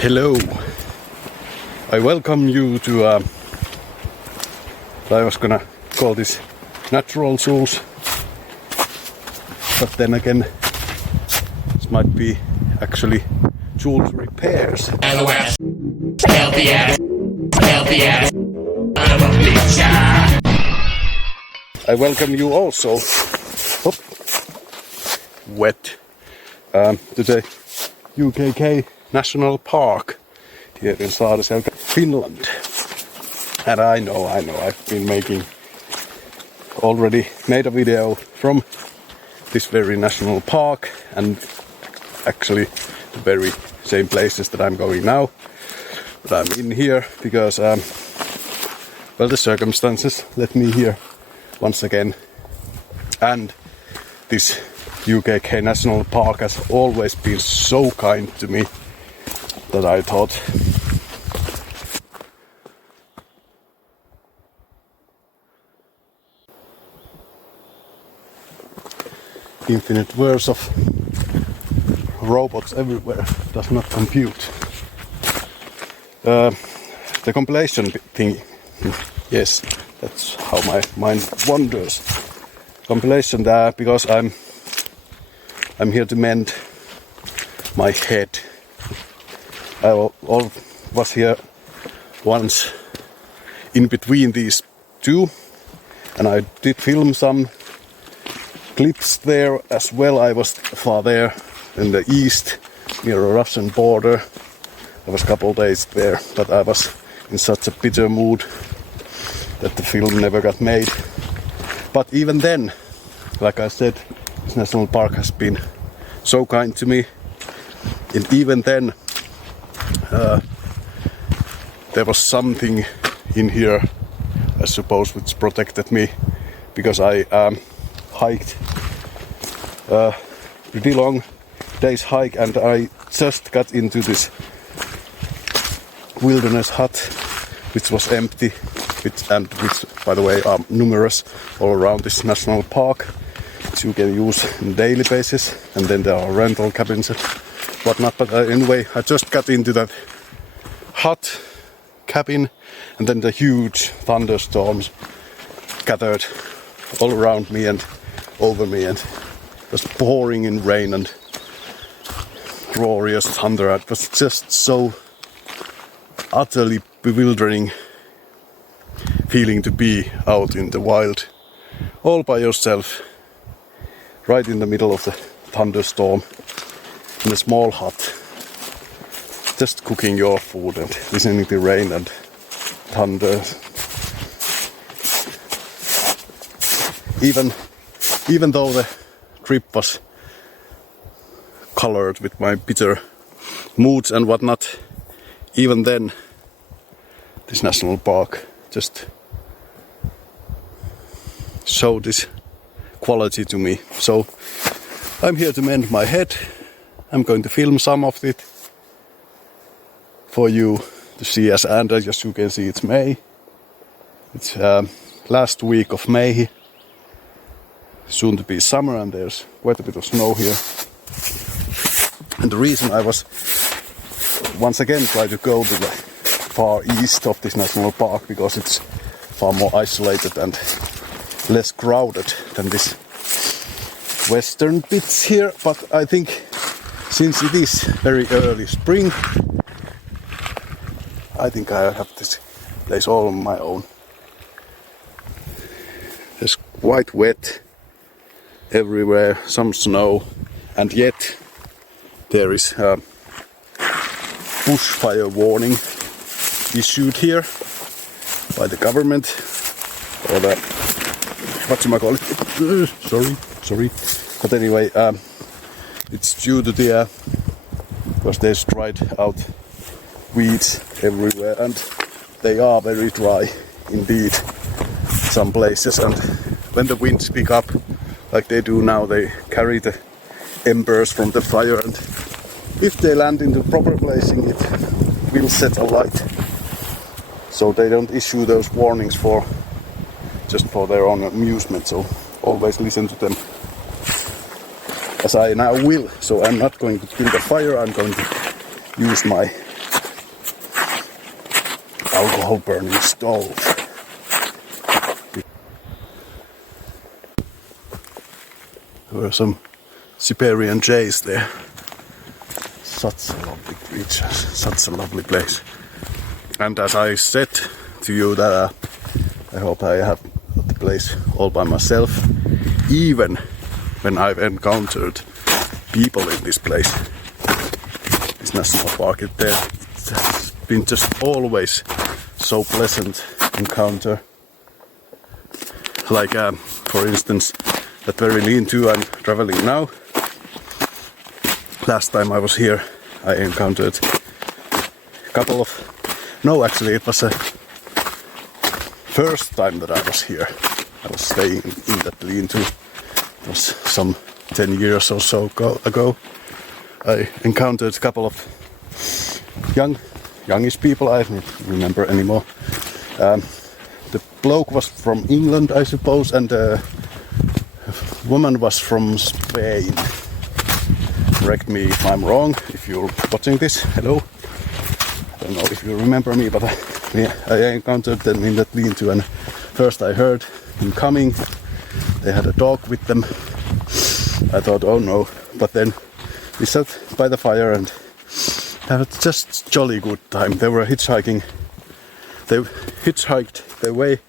Hello, I welcome you to I was gonna call this natural Jules, but then again this might be actually Jules repairs. LOS, healthy ass, of a bitch. I welcome you also. Oh, wet. Today UKK National Park here in Saariselkä, Finland. And I know, I've been already made a video from this very national park and actually the very same places that I'm going now. But I'm in here because, well, the circumstances led me here once again. And this UKK National Park has always been so kind to me that I thought infinite words of robots everywhere does not compute. The compilation thing, yes, that's how my mind wanders. Compilation there because I'm here to mend my head. I was here once in between these two, and I did film some clips there as well. I was far there in the east near the Russian border. I was a couple of days there, but I was in such a bitter mood that the film never got made. But even then, like I said, this national park has been so kind to me, and even then there was something in here, I suppose, which protected me, because I hiked a pretty long day's hike, and I just got into this wilderness hut which was empty, which by the way are numerous all around this national park, which you can use on a daily basis, and then there are rental cabins and whatnot. But anyway, I just got into that hut cabin, and then the huge thunderstorms gathered all around me and over me, and was pouring in rain and glorious thunder. It was just so utterly bewildering feeling to be out in the wild all by yourself, right in the middle of the thunderstorm, in a small hut, just cooking your food and listening to rain and thunder. Even though the trip was colored with my bitter moods and whatnot, even then this national park just showed this quality to me. So I'm here to mend my head. I'm going to film some of it for you to see, and as you can see, it's May. It's last week of May, soon to be summer, and there's quite a bit of snow here. And the reason I was once again trying to go to the far east of this national park, because it's far more isolated and less crowded than this western bits here. But I think since it is very early spring, I think I have this place all on my own. It's quite wet everywhere, some snow, and yet there is a bushfire warning issued here by the government, or the sorry. But anyway, it's due to the because there's dried out weeds everywhere, and they are very dry indeed some places. And when the winds pick up like they do now, they carry the embers from the fire, and if they land in the proper placing, it will set alight. So they don't issue those warnings just for their own amusement, so always listen to them, as I now will. So I'm not going to build a fire, I'm going to use my alcohol burning stove. There were some Siberian jays there. Such a lovely creature, such a lovely place. And as I said to you that I hope I have the place all by myself, even when I've encountered people in this place. This national park, it has been just always so pleasant encounter. Like for instance, that very lean-to I'm traveling now. Last time I was here, I encountered a couple of... No, actually, it was a first time that I was here. I was staying in that lean-to. It was some 10 years or so ago. I encountered a couple of youngish people. I don't remember anymore. The bloke was from England, I suppose, and the woman was from Spain. Correct me if I'm wrong, if you're watching this. Hello. I don't know if you remember me, but I encountered them in that lean-to, and first I heard them coming. They had a dog with them. I thought, oh no, but then we sat by the fire and had just jolly good time. They were hitchhiking. They hitchhiked their way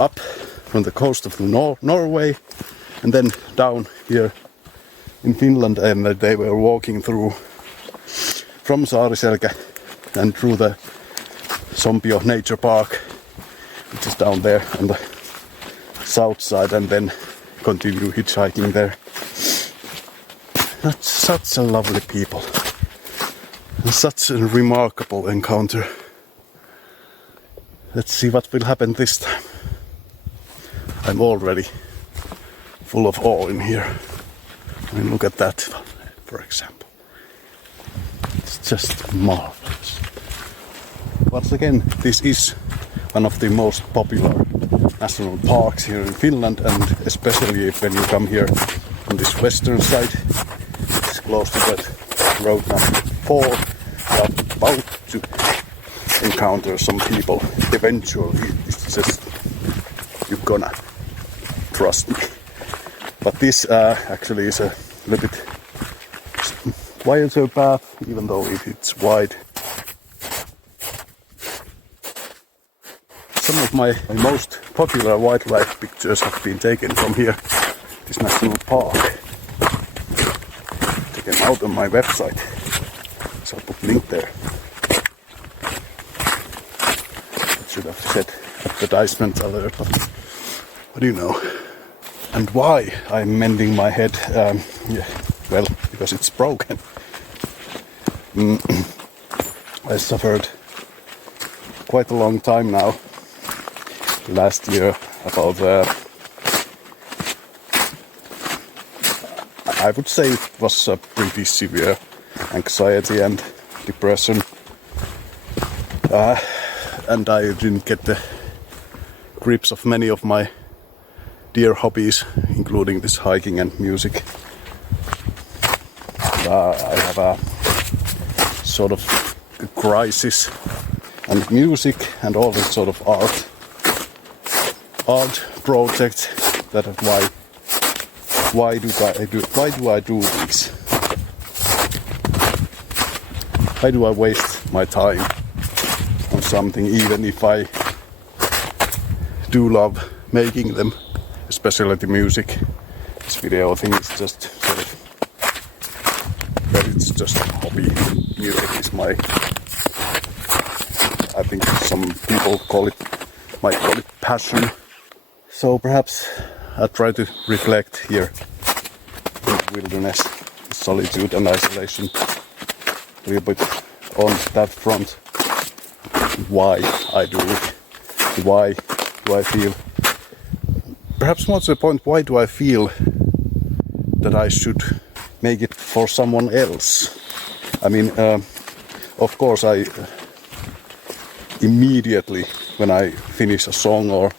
up from the coast of Norway and then down here in Finland, and they were walking through from Saariselkä and through the Sompio Nature Park, which is down there on the south side, and then continue hitchhiking there. That's such a lovely people. And such a remarkable encounter. Let's see what will happen this time. I'm already full of awe in here. I mean, look at that, for example. It's just marvelous. Once again, this is one of the most popular national parks here in Finland, and especially when you come here on this western side, it's close to that road number 4. You're about to encounter some people. Eventually, it's just, you're gonna trust me. But this actually is a little bit wider path, even though it's wide. Some of my most popular wildlife pictures have been taken from here, this national park. Taken out on my website, so I'll put a link there. I should have said advertisement alert, but what do you know? And why I'm mending my head? Yeah, well, because it's broken. I suffered quite a long time now. Last year about I would say it was a pretty severe anxiety and depression, and I didn't get the grips of many of my dear hobbies, including this hiking and music. I have a sort of a crisis, and music and all this sort of art projects. That is why do I do this? Why do I waste my time on something, even if I do love making them, especially the music? This video thing is just sort of, well, it's just a hobby. Music is my, I think some people might call it passion. So perhaps I'll try to reflect here in the wilderness, solitude and isolation, a little bit on that front. Why I do it, why do I feel, perhaps more to the point, why do I feel that I should make it for someone else? I mean, of course I immediately, when I finish a song or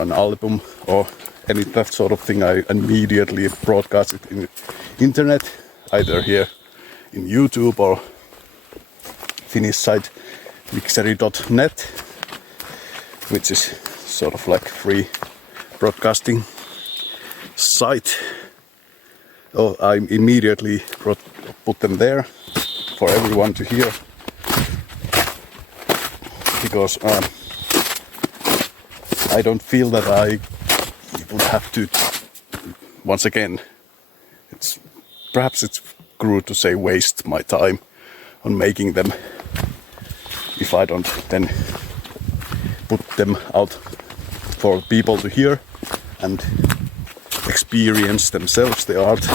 an album or any that sort of thing, I immediately broadcast it in the internet, either here in YouTube or Finnish site mixery.net, which is sort of like free broadcasting site. Oh, I immediately put them there for everyone to hear, because I don't feel that I would have to, once again, perhaps it's crude to say waste my time on making them if I don't then put them out for people to hear and experience themselves the art,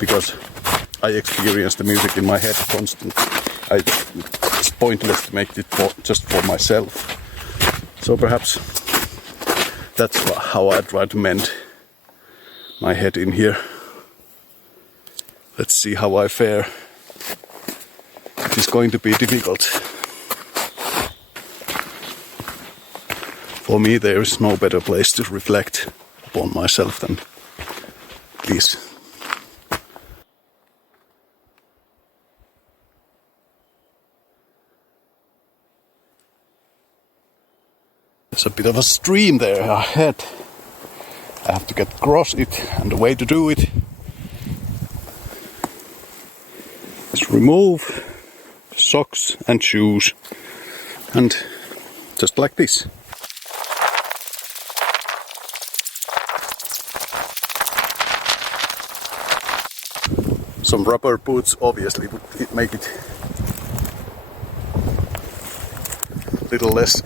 because I experience the music in my head constantly. It's pointless to make it just for myself. So perhaps that's how I try to mend my head in here. Let's see how I fare. It is going to be difficult. For me, there is no better place to reflect upon myself than this. There's a bit of a stream there ahead. I have to get across it, and the way to do it is remove socks and shoes, and just like this. Some rubber boots obviously would make it a little less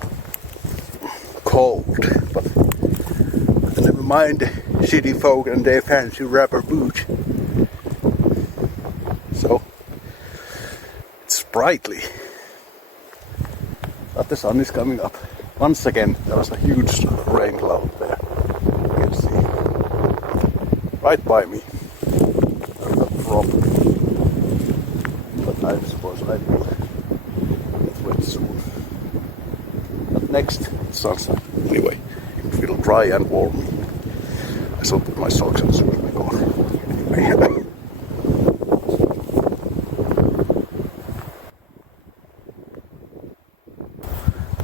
cold, but never mind city folk and their fancy rubber boots. So it's brightly, but the sun is coming up. Once again, there was a huge rain cloud there. You can see right by me. But I suppose I will get wet soon. But next, sunset. Anyway, it will dry and warm. I shall put my socks on soon as I go. Anyway.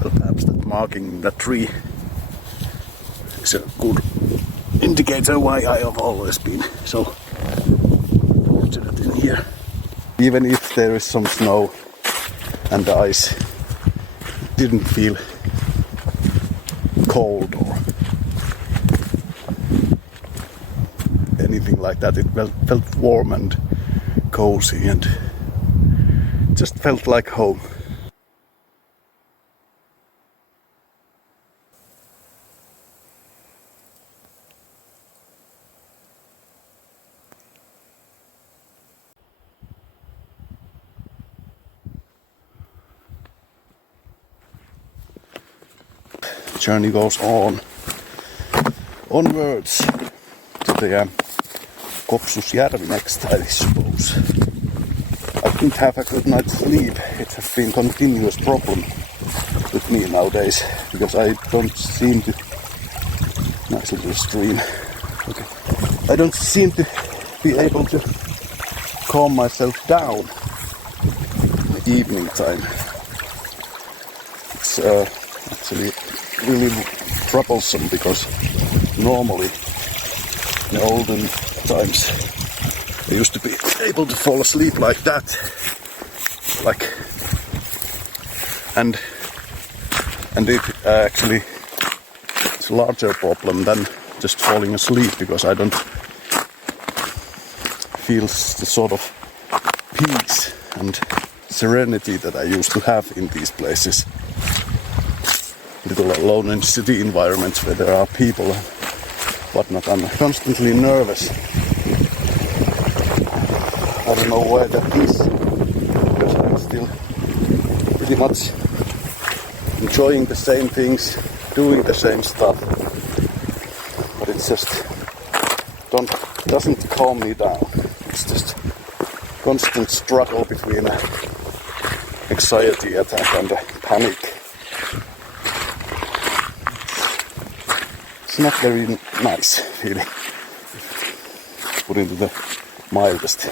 Well, perhaps that marking in that tree is a good indicator why I have always been so fortunate in here. Even if there is some snow and ice, it didn't feel cold or anything like that. It felt warm and cozy and just felt like home. Journey goes onwards to the Kopsusjärvi next, I suppose. I didn't have a good night's sleep. It has been a continuous problem with me nowadays, because I don't seem to... Nice little stream. Okay. I don't seem to be able to calm myself down in the evening time. It's actually really troublesome, because normally in olden times I used to be able to fall asleep like that, and it actually it's a larger problem than just falling asleep, because I don't feel the sort of peace and serenity that I used to have in these places. Little alone in city environments where there are people and whatnot. I'm constantly nervous. I don't know why that is, because I'm still pretty much enjoying the same things, doing the same stuff, but it's just doesn't calm me down. It's just constant struggle between an anxiety attack and a panic. It's not very nice feeling, put into the mildest.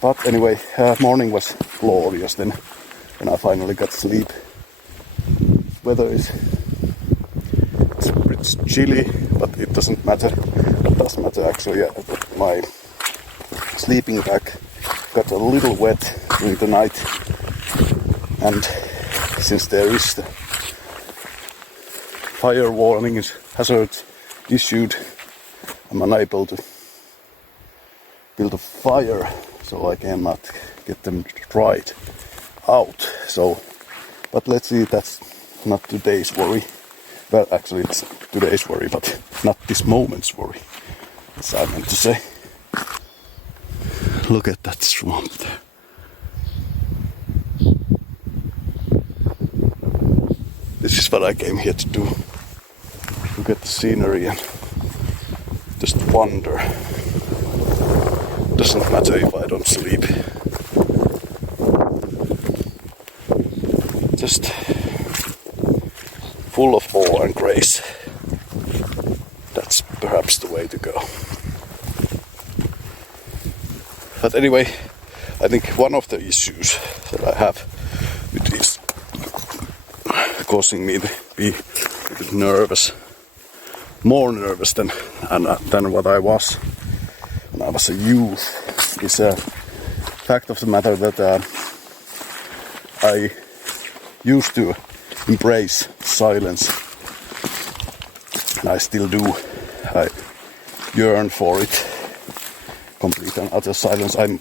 But anyway, morning was glorious. Then when I finally got sleep. Weather is it's chilly, but it doesn't matter. It does matter actually. My sleeping bag got a little wet during the night, and since there is the fire warning hazard issued, I'm unable to build a fire, so I cannot get them dried out. So, but let's see, that's not today's worry. Well, actually it's today's worry, but not this moment's worry, as I meant to say. Look at that swamp there. This is what I came here to do. Look at the scenery and just wander. Doesn't matter if I don't sleep. Just full of awe and grace. That's perhaps the way to go. But anyway, I think one of the issues that I have with this causing me to be a bit nervous, more nervous than what I was when I was a youth, is a fact of the matter that I used to embrace silence, and I still do. I yearn for it, complete and utter silence. I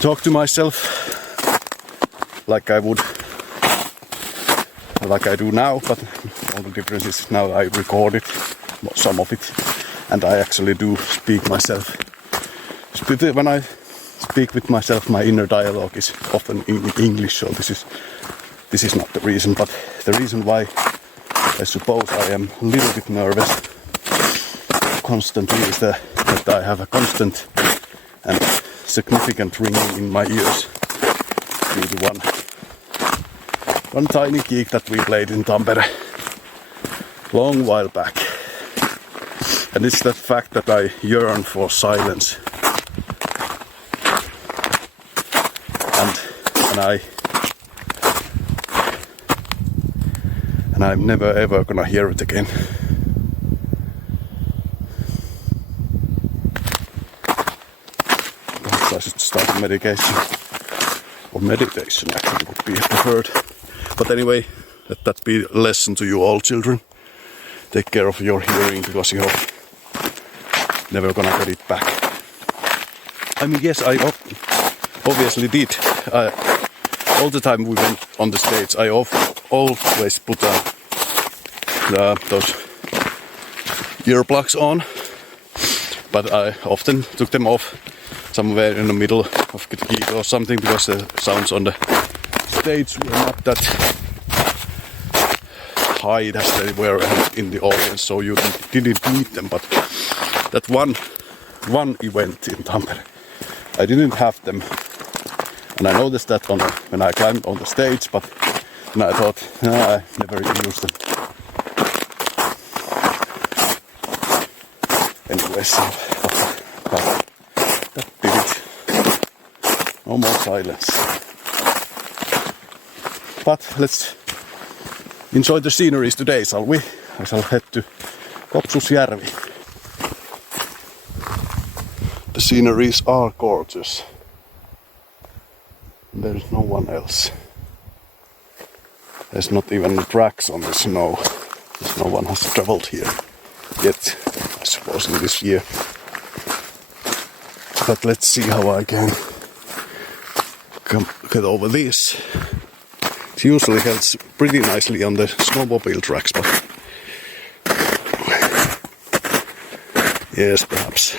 talk to myself like I do now, but all the difference is now I record it, some of it, and I actually do speak myself. When I speak with myself, my inner dialogue is often in English, so this is not the reason, but the reason why I suppose I am a little bit nervous constantly is that I have a constant and significant ringing in my ears due to one tiny gig that we played in Tampere long while back. And it's that fact that I yearn for silence. And I'm never ever gonna hear it again. Perhaps I should start a medication. Or meditation actually would be preferred. But anyway, let that be a lesson to you all, children. Take care of your hearing, because you're never gonna get it back. I mean, yes, I obviously did. All the time we went on the stage, I always put those earplugs on, but I often took them off somewhere in the middle of the gig or something, because the sounds on the stage were not that high as they were in the audience, so you didn't need them. But that one event in Tampere, I didn't have them. And I noticed that when I climbed on the stage, but then I thought, I never used them. Anyway, so that did it. No more silence. But let's enjoy the sceneries today, shall we? I shall head to Kopsusjärvi. The sceneries are gorgeous. There is no one else. There's not even tracks on the snow. No one has traveled here yet, I suppose, in this year. But let's see how I can get over this. It usually helps pretty nicely on the snowmobile tracks, but yes, perhaps.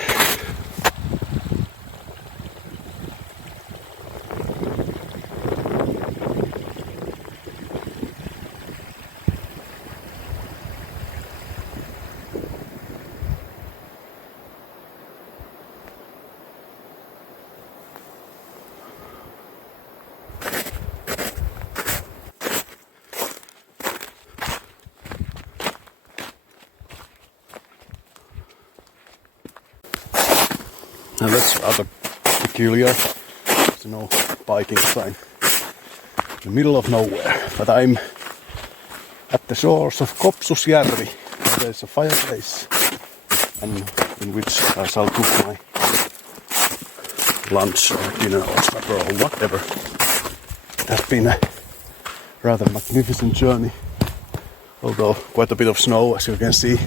Now that's rather peculiar. It's no biking sign. In the middle of nowhere. But I'm at the shores of Kopsusjärvi, where there's a fireplace, and in which I shall cook my lunch or dinner or supper or whatever. It has been a rather magnificent journey, although quite a bit of snow, as you can see.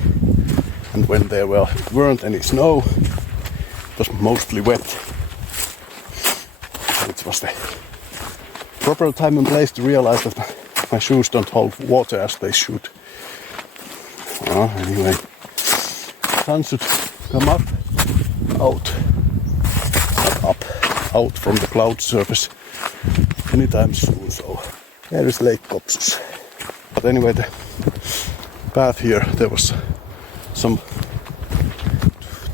And when there weren't any snow, it was mostly wet. It was the proper time and place to realize that my shoes don't hold water as they should. Anyway, sun should come up, out from the cloud surface anytime soon. So there is Lake Kopsus. But anyway, the path here, there was some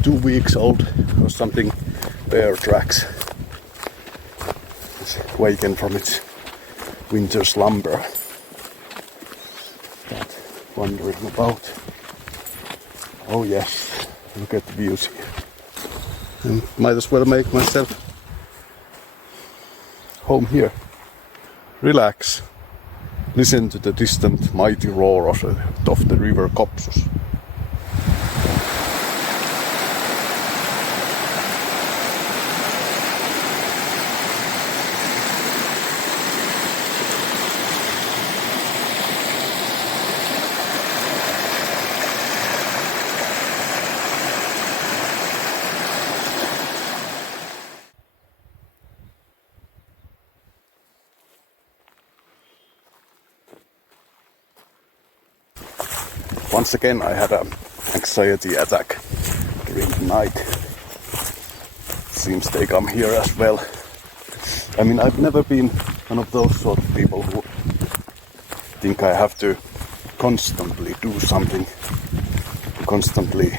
2 weeks old or something bear tracks. It's wakened from its winter slumber. Start wandering about. Oh yes, look at the views here. And might as well make myself home here. Relax. Listen to the distant mighty roar of the river Kopsus. Once again I had an anxiety attack during the night. Seems they come here as well. I mean, I've never been one of those sort of people who think I have to constantly do something, constantly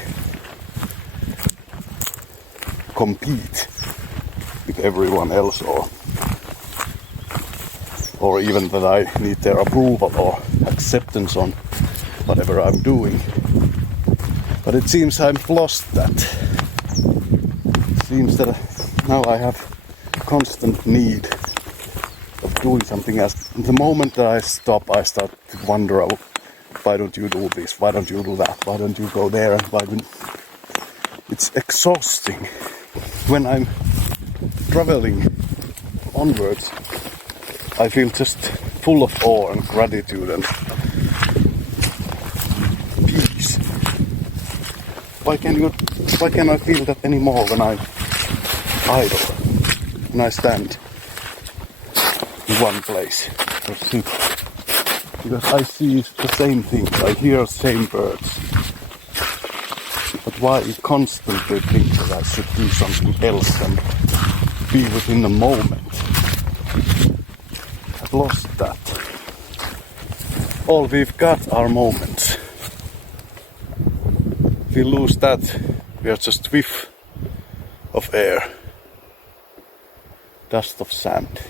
compete with everyone else, or even that I need their approval or acceptance on whatever I'm doing. But it seems I've lost that. It seems that now I have constant need of doing something else. The moment that I stop, I start to wonder, oh, why don't you do this? Why don't you do that? Why don't you go there? And why don't... It's exhausting. When I'm traveling onwards, I feel just full of awe and gratitude and peace. Why can I feel that anymore when I'm idle? When I stand in one place or sit? Because I see the same things, I hear the same birds. But why constantly think that I should do something else and be within the moment? I've lost that. All we've got are moments. If we lose that, we are just whiff of air, dust of sand.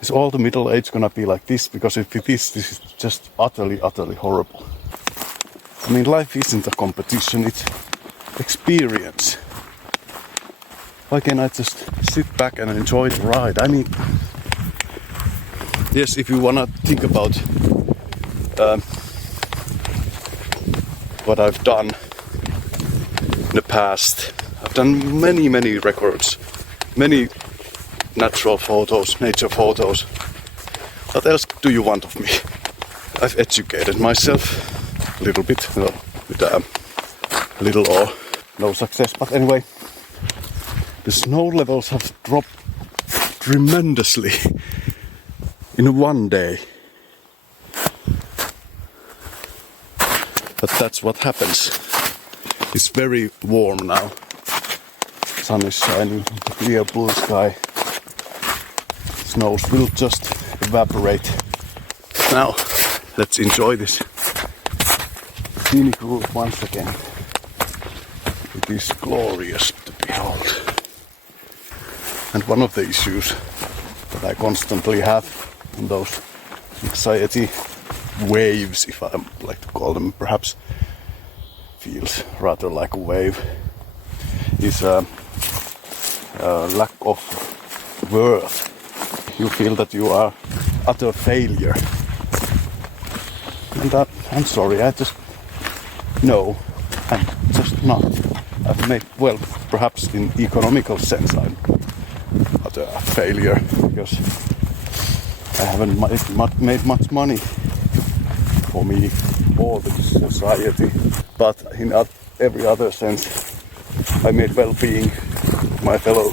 Is all the middle age gonna be like this? Because if it is, this is just utterly horrible. I mean, life isn't a competition, it's experience. Why can't I just sit back and enjoy the ride? I mean, yes, if you wanna think about what I've done in the past, I've done many records, many natural photos, nature photos. What else do you want of me? I've educated myself a little bit, with little or no success, but anyway, the snow levels have dropped tremendously in one day. But that's what happens. It's very warm now. Sun is shining, clear blue sky. Snows will just evaporate. Now, let's enjoy this scenic route once again. It is glorious to behold. And one of the issues that I constantly have in those anxiety waves, if I like to call them, perhaps feels rather like a wave, is lack of worth. You feel that you are utter failure. And that, I'm sorry, I'm just not. I've made, well, perhaps in economical sense I'm utter failure because I haven't made much money for me or the society. But in every other sense, I made well-being my fellow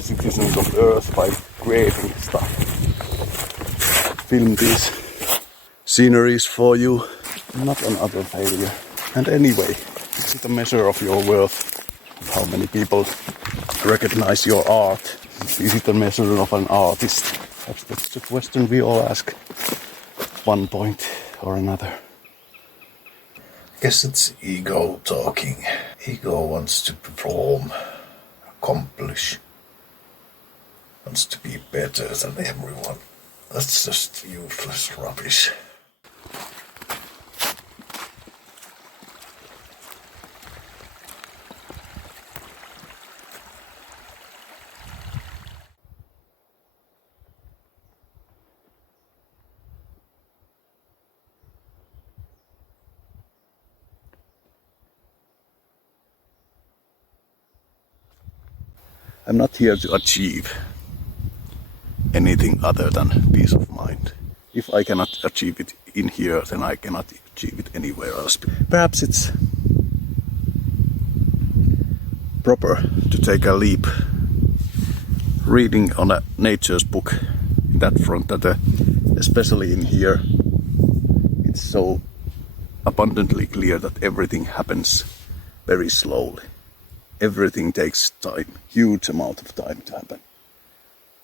citizens of Earth by creating stuff. Film these sceneries for you, not another failure. And anyway, is it a measure of your worth? How many people recognize your art? Is it a measure of an artist? That's the question we all ask at one point or another. Guess it's ego talking. Ego wants to perform, accomplish, wants to be better than everyone. That's just useless rubbish. I'm not here to achieve anything other than peace of mind. If I cannot achieve it in here, then I cannot achieve it anywhere else. Perhaps it's proper to take a leap reading on a nature's book in that front that especially in here it's so abundantly clear that everything happens very slowly. Everything takes time, huge amount of time to happen.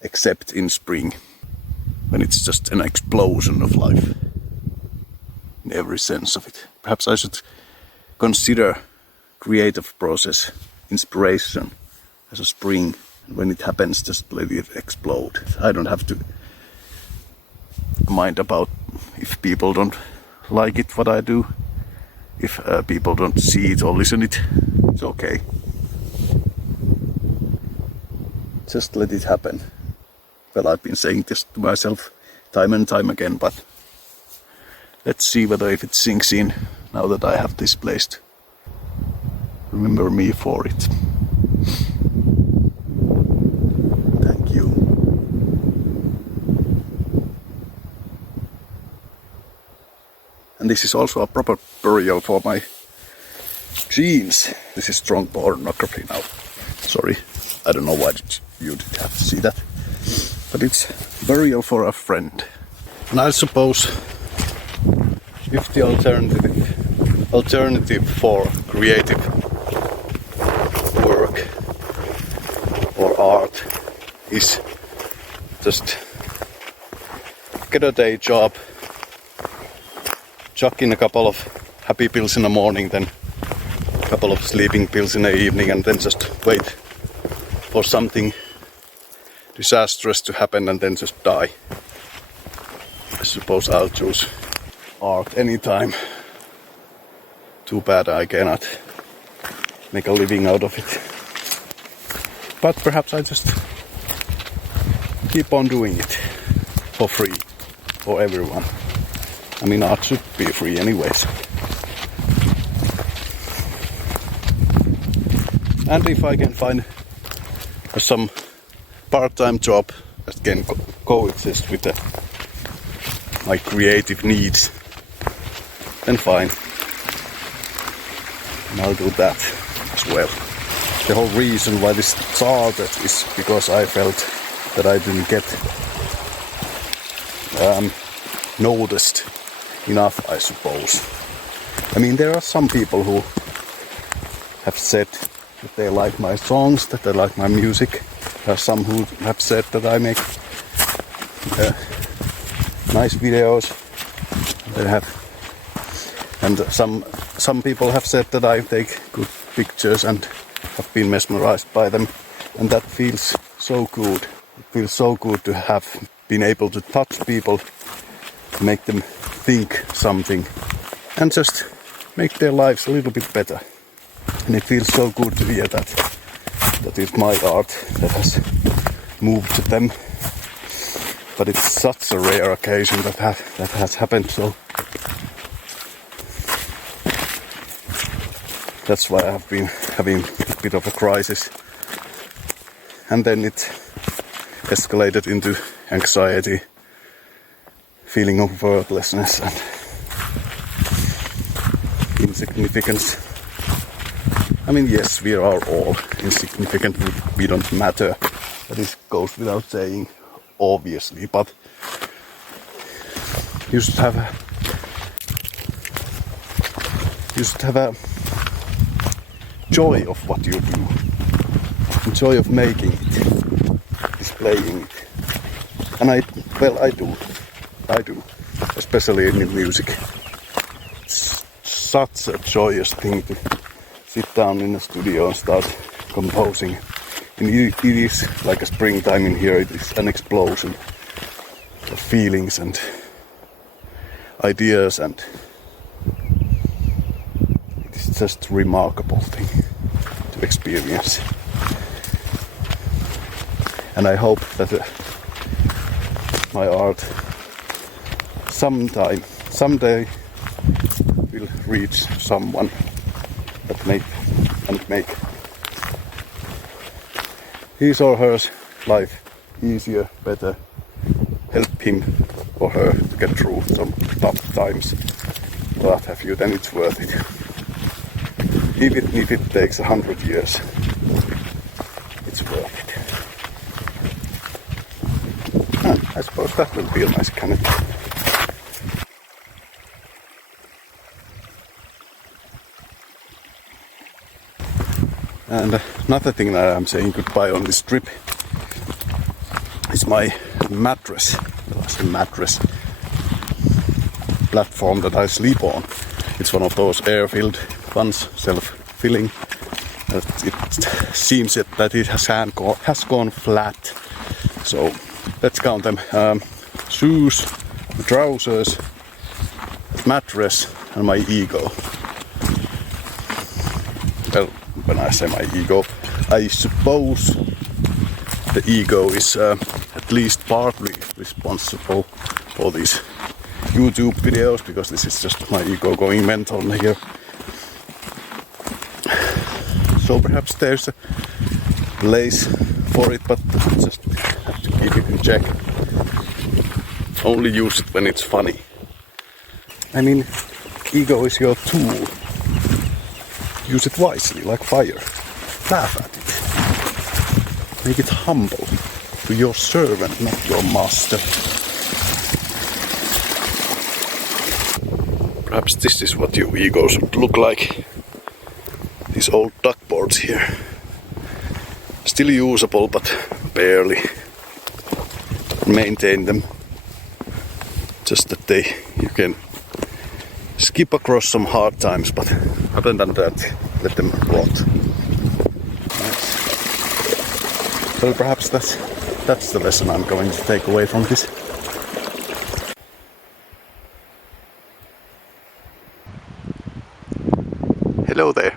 Except in spring, when it's just an explosion of life. In every sense of it. Perhaps I should consider creative process, inspiration, as a spring. And when it happens, just let it explode. I don't have to mind about if people don't like it, what I do. If people don't see it or listen it, it's okay. Just let it happen. Well, I've been saying this to myself time and time again, but let's see whether if it sinks in now that I have this place to remember me for it. Thank you. And this is also a proper burial for my jeans. This is strong pornography now. Sorry, I don't know why you did have to see that. But it's burial for a friend. And I suppose if the alternative for creative work or art is just get a day job, chuck in a couple of happy pills in the morning, then a couple of sleeping pills in the evening, and then just wait for something disastrous to happen and then just die. I suppose I'll choose art anytime. Too bad I cannot make a living out of it. But perhaps I just keep on doing it for free for everyone. I mean, art should be free anyways. And if I can find some part-time job that can coexist with my creative needs, then fine. And I'll do that as well. The whole reason why this started is because I felt that I didn't get noticed enough, I suppose. I mean, there are some people who have said that they like my songs, that they like my music. There are some who have said that I make nice videos. And some people have said that I take good pictures and have been mesmerized by them. And that feels so good. It feels so good to have been able to touch people, make them think something, and just make their lives a little bit better. And it feels so good to hear that that it's my art that has moved to them. But it's such a rare occasion that has happened, so that's why I have been having a bit of a crisis. And then it escalated into anxiety, feeling of worthlessness and insignificance. I mean, yes, we are all insignificant, we don't matter. That goes without saying, obviously, but you should have a joy of what you do, joy of making it, displaying it. And I do, especially in music. It's such a joyous thing to sit down in a studio and start composing. And it is like a springtime in here. It is an explosion of feelings and ideas, and it is just a remarkable thing to experience. And I hope that my art someday will reach someone that make his or her life easier, better, help him or her to get through some tough times, what have you, then it's worth it. Even if it takes 100 years, it's worth it. I suppose that will be a nice canopy. And another thing that I'm saying goodbye on this trip is my mattress. The mattress platform that I sleep on. It's one of those air-filled ones, self-filling. It seems that it has gone flat. So let's count them. Shoes, trousers, mattress, and my ego. Well, when I say my ego, I suppose the ego is at least partly responsible for these YouTube videos, because this is just my ego going mental here. So perhaps there's a place for it, but just have to keep it in check. Only use it when it's funny. I mean, ego is your tool. Use it wisely, like fire. Laugh at it. Make it humble. Be your servant, not your master. Perhaps this is what your ego should look like. These old duckboards here. Still usable, but barely. Maintain them. Just that you can skip across some hard times, but other than that, let them rot. Nice. Well, perhaps that's the lesson I'm going to take away from this. Hello there.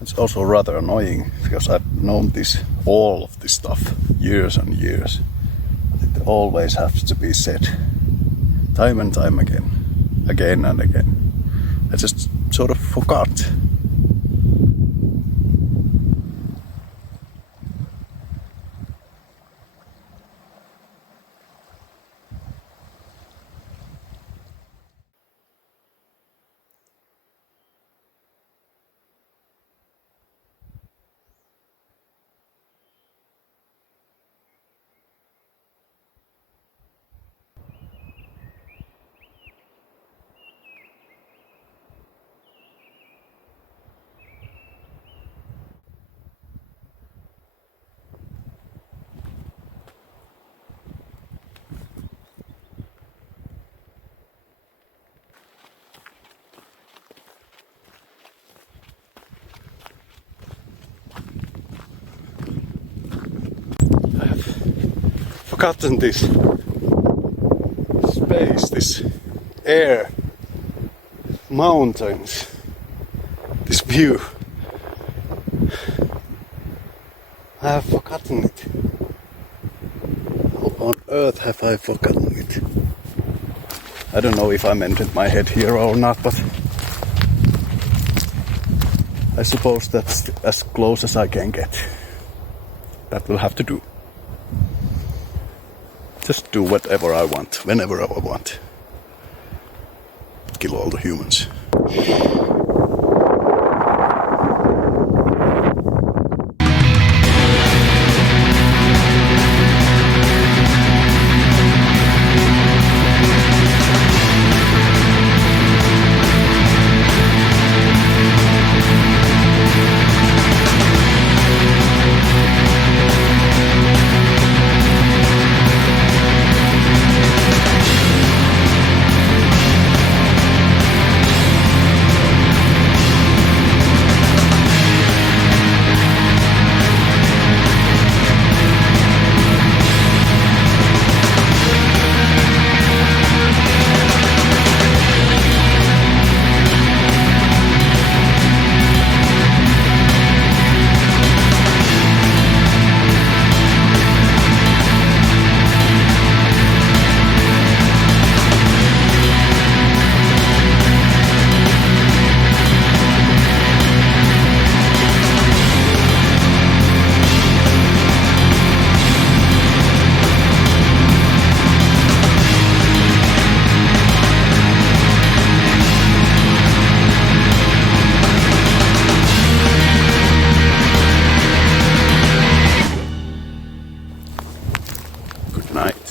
It's also rather annoying, because I've known all of this stuff years and years. It always has to be said, time and time again and again. I just sort of forgot. forgotten this space, this air, mountains, this view. I have forgotten it. How on earth have I forgotten it? I don't know if I mentioned my head here or not, but I suppose that's as close as I can get. That will have to do. Just do whatever I want, whenever I want. Kill all the humans. Good night.